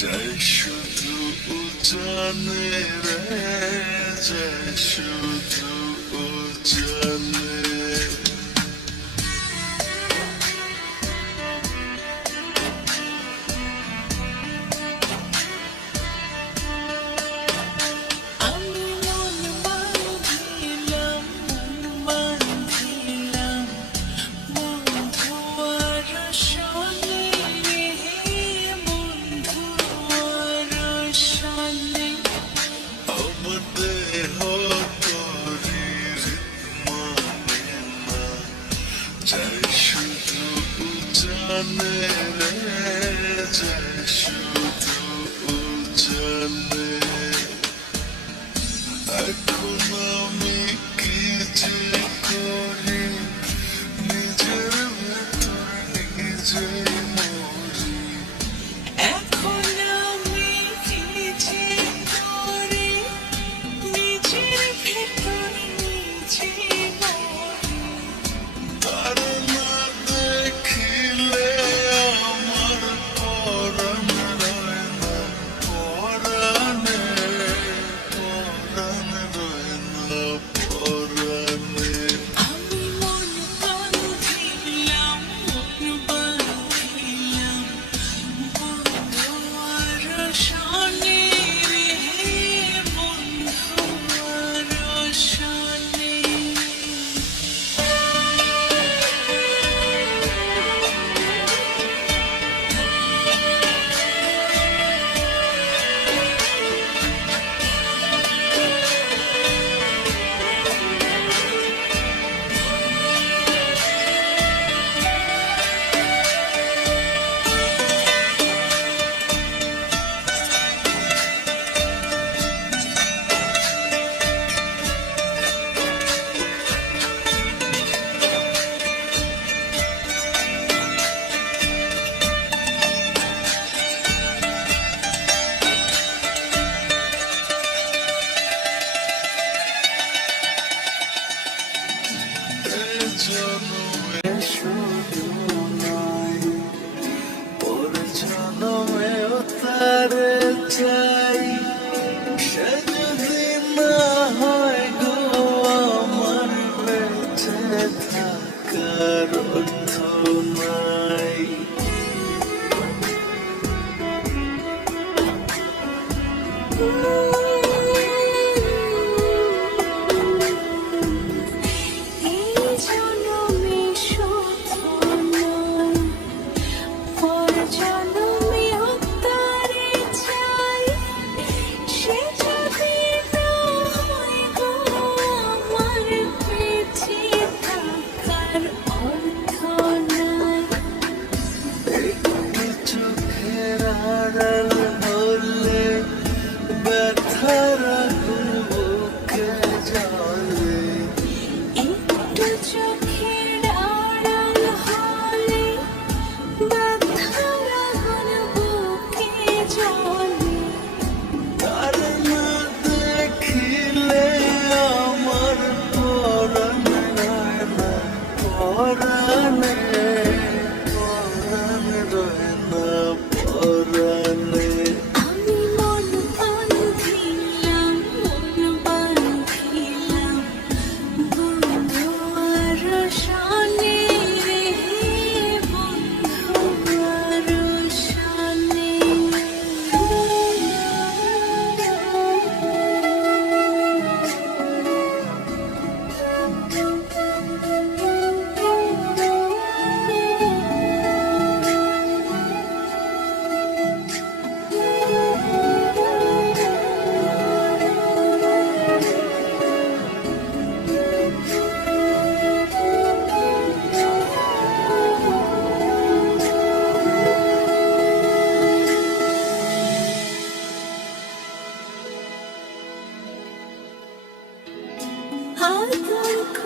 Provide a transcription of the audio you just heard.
জয় শুধু জানে রে, জয় শুধু জানে। জয় শুধু জানে রে, জয় শুধু জানে। এখন আমি কি যে করি, নিজের ভেতর নিজেই মরি। এখন আমি কি যে করি, নিজের ভেতর নিজেই মরি। তারে না দেখিলে আমার পরাণ রয় না, পরাণে পরাণ রয় না পরাণে। আমি মন বাঁধিলাম, মন বাঁধিলাম বন্ধু আর শনি রে, বন্ধু আর শনি। জনমে শুধু নয়, পর জনমেও তারে চাই। সে যদি না হয় গো আমার বেঁচে থাকার অর্থ নাই। এই জনমে শুধু নয়, পর জনমেও তারে চাই। সে যদি না হয় গো আমার বেঁচে থাকার অর্থ নাই। একটু চোখের আড়াল হলে ব্যথা আদর